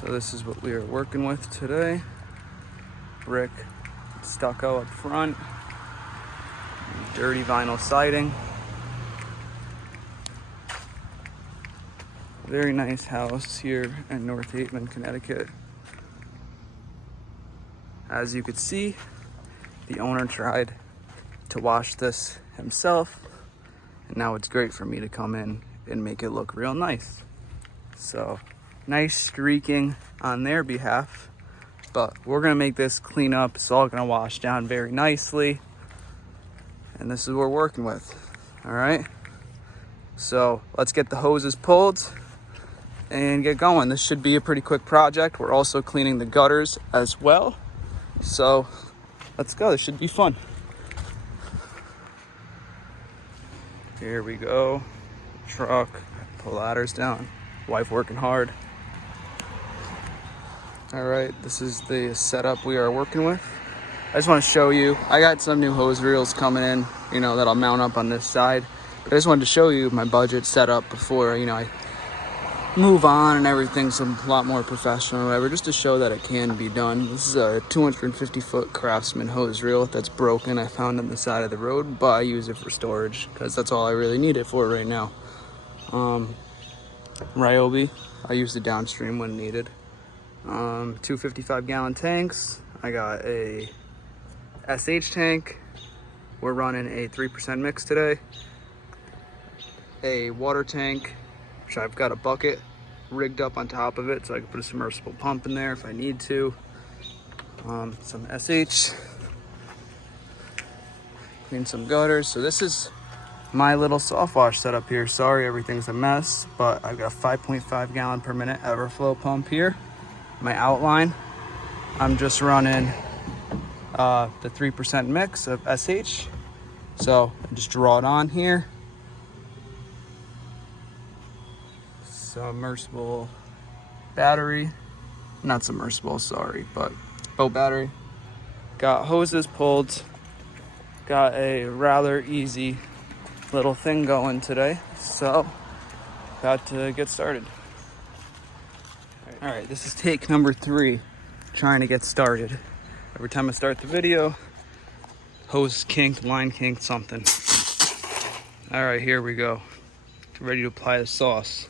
So this is what we are working with today. Brick, stucco up front, dirty vinyl siding. Very nice house here in North Haven, Connecticut. As you could see, the owner tried to wash this himself, and now it's great for me to come in and make it look real nice. So nice streaking on their behalf, but we're gonna make this clean up. It's all gonna wash down very nicely, and this is what we're working with. All right, so let's get the hoses pulled and get going. This should be a pretty quick project. We're also cleaning the gutters as well, so let's go. This should be fun. Here we go. Truck, pull ladders down. Wife working hard. All right, this is the setup we are working with. I just want to show you, I got some new hose reels coming in, that I'll mount up on this side. But I just wanted to show you my budget setup before, I move on and everything's a lot more professional or whatever, just to show that it can be done. This is a 250-foot Craftsman hose reel that's broken. I found on the side of the road, but I use it for storage because that's all I really need it for right now. Ryobi, I use the downstream when needed. 2 55-gallon tanks. I got a SH tank. We're running a 3% mix today. A water tank, which I've got a bucket rigged up on top of it so I can put a submersible pump in there if I need to. Some SH. Clean some gutters. So this is my little soft wash setup here. Sorry, everything's a mess, but I've got a 5.5 gallon per minute Everflow pump here. My outline, I'm just running the 3% mix of SH. So I just draw it on here. Submersible battery, not submersible, sorry, but boat battery. Got hoses pulled. Got a rather easy little thing going today, so about to get started. All right, this is take number 3, trying to get started. Every time I start the video, hose kinked, line kinked, something. All right, here we go. Ready to apply the sauce.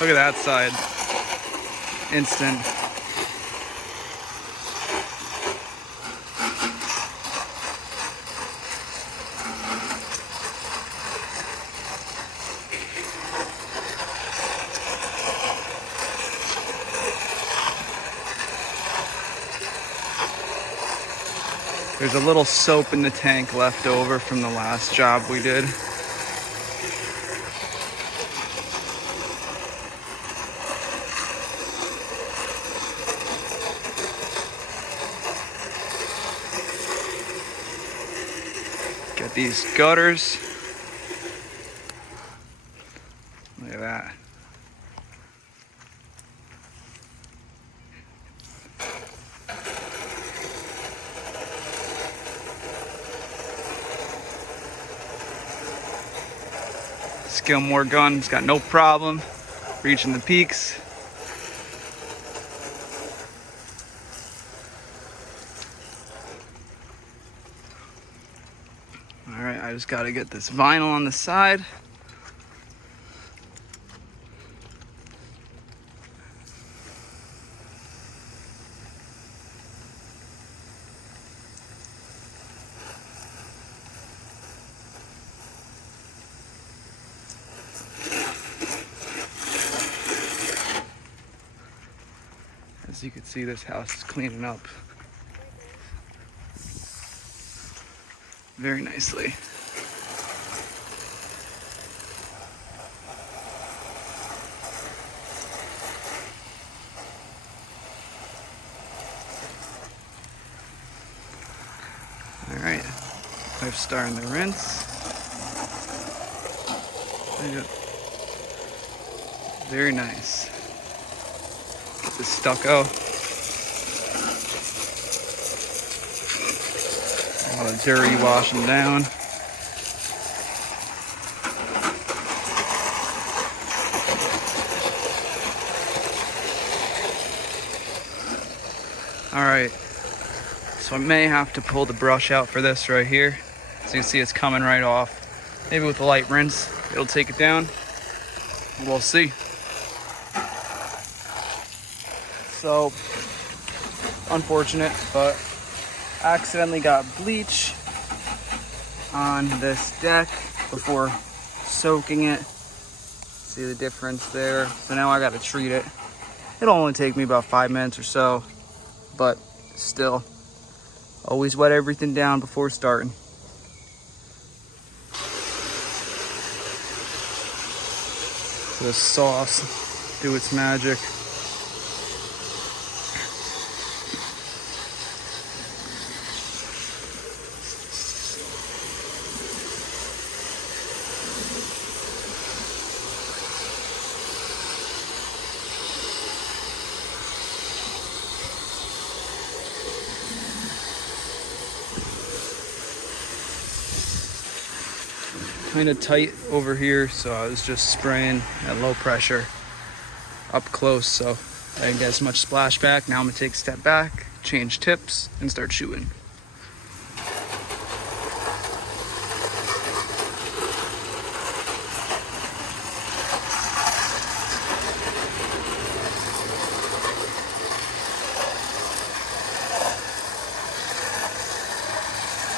Look at that side. Instant. There's a little soap in the tank left over from the last job we did. Get these gutters. Look at that. Skillmore gun's got no problem reaching the peaks. All right, I just got to get this vinyl on the side. As you can see, this house is cleaning up very nicely. All right, wife's starting to rinse. Very nice. Get the stucco. A lot of dirty washing down. All right, so I may have to pull the brush out for this right here. So you can see it's coming right off. Maybe with a light rinse, it'll take it down. We'll see. So, unfortunate, but I accidentally got bleach on this deck before soaking it. See the difference there? So now I gotta treat it. It'll only take me about 5 minutes or so, but still, always wet everything down before starting. The sauce do its magic. Kind of tight over here, so I was just spraying at low pressure up close so I didn't get as much splashback. Now I'm gonna take a step back, change tips, and start shooting.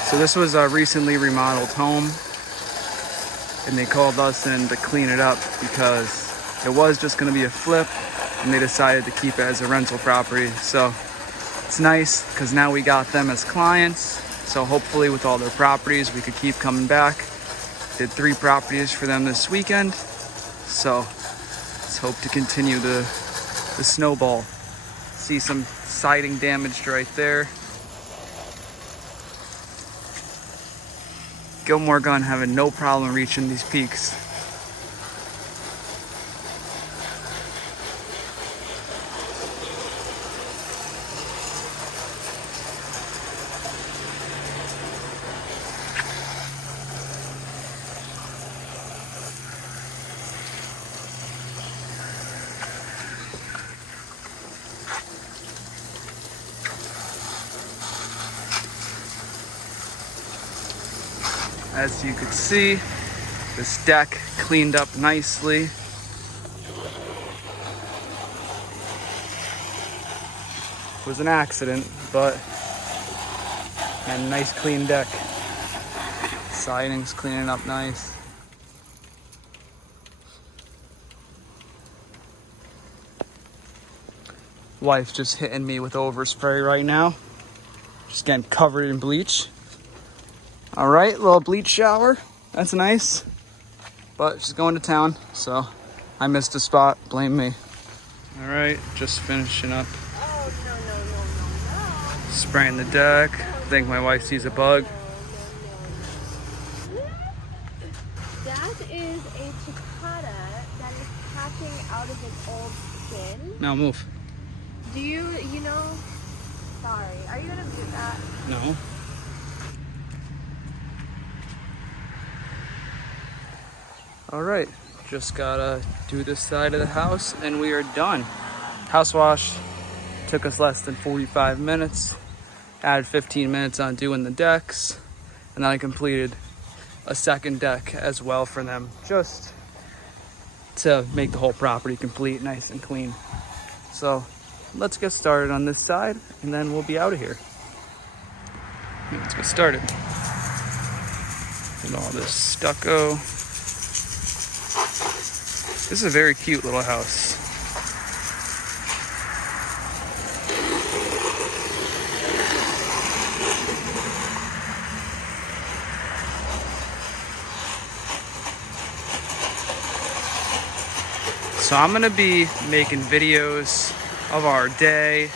So this was a recently remodeled home, and they called us in to clean it up because it was just going to be a flip, and they decided to keep it as a rental property. So it's nice because now we got them as clients, so hopefully with all their properties we could keep coming back. Did 3 properties for them this weekend, so let's hope to continue the snowball. See some siding damaged right there. Gilmore gun having no problem reaching these peaks. As you can see, this deck cleaned up nicely. It was an accident, but a nice clean deck. Siding's cleaning up nice. Wife's just hitting me with overspray right now. Just getting covered in bleach. All right, little bleach shower. That's nice. But she's going to town, so I missed a spot. Blame me. All right, just finishing up. Oh, no. Spraying the deck. I think my wife sees a bug. That is a cicada that is hatching out of its old skin. Now move. Do you know? Sorry, are you gonna mute that? No. All right, just gotta do this side of the house and we are done. House wash took us less than 45 minutes. Added 15 minutes on doing the decks, and then I completed a second deck as well for them, just to make the whole property complete, nice and clean. So let's get started on this side and then we'll be out of here. Let's get started. And all this stucco. This is a very cute little house. So I'm gonna be making videos of our day,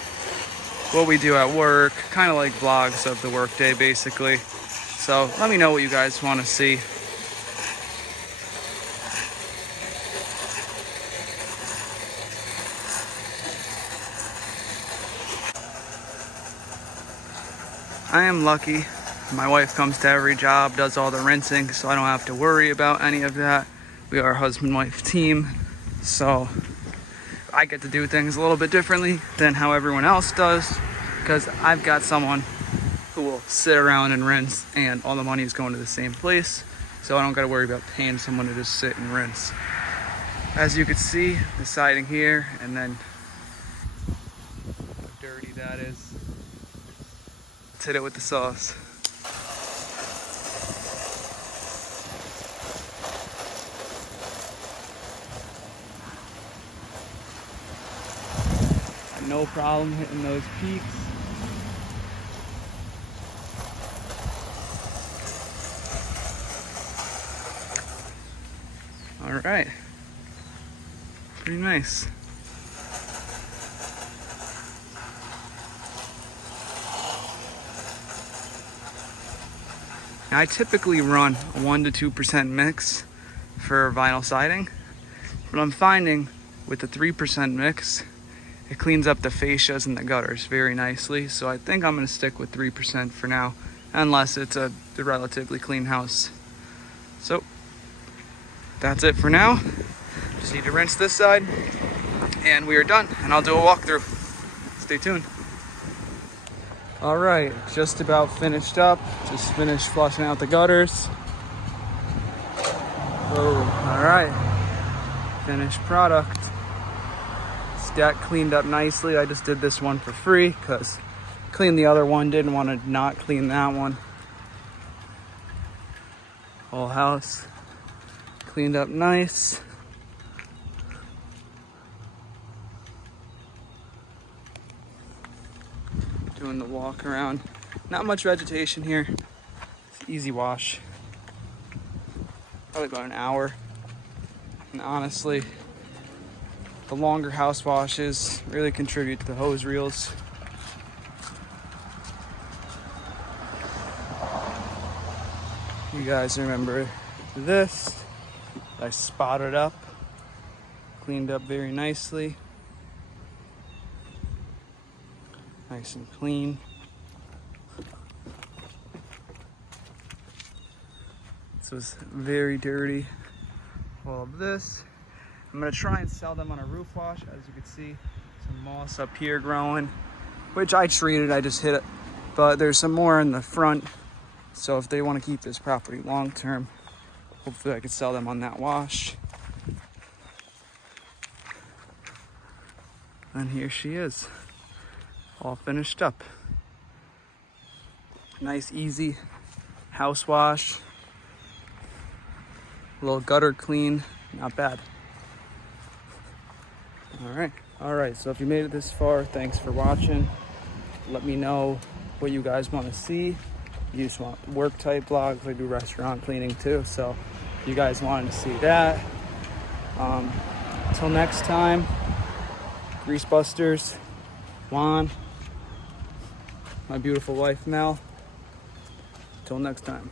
what we do at work, kind of like vlogs of the work day basically. So let me know what you guys want to see. I am lucky. My wife comes to every job, does all the rinsing, so I don't have to worry about any of that. We are a husband-wife team, so I get to do things a little bit differently than how everyone else does, because I've got someone who will sit around and rinse, and all the money is going to the same place, so I don't got to worry about paying someone to just sit and rinse. As you can see, the siding here, and then how dirty that is. Let's hit it with the sauce. No problem hitting those peaks. All right, pretty nice. Now, I typically run a 1% to 2% mix for vinyl siding, but I'm finding with the 3% mix, it cleans up the fascias and the gutters very nicely. So I think I'm gonna stick with 3% for now, unless it's a relatively clean house. So that's it for now. Just need to rinse this side and we are done, and I'll do a walkthrough. Stay tuned. All right, just about finished up. Just finished flushing out the gutters. Oh, all right, finished product. It's got cleaned up nicely. I just did this one for free because cleaned the other one, didn't want to not clean that one. Whole house cleaned up nice. Doing the walk around. Not much vegetation here. It's easy wash. Probably about an hour. And honestly, the longer house washes really contribute to the hose reels. You guys remember this? I spotted up, cleaned up very nicely. Nice and clean. This was very dirty. All of this. I'm gonna try and sell them on a roof wash. As you can see, some moss up here growing, which I treated, I just hit it. But there's some more in the front. So if they want to keep this property long term, hopefully I could sell them on that wash. And here she is, all finished up. Nice, easy house wash. A little gutter clean, not bad. All right, so if you made it this far, thanks for watching. Let me know what you guys want to see. You just want work type vlogs. I do restaurant cleaning too, so if you guys wanted to see that. Until next time, Grease Busters, Juan, my beautiful wife Mel. Until next time.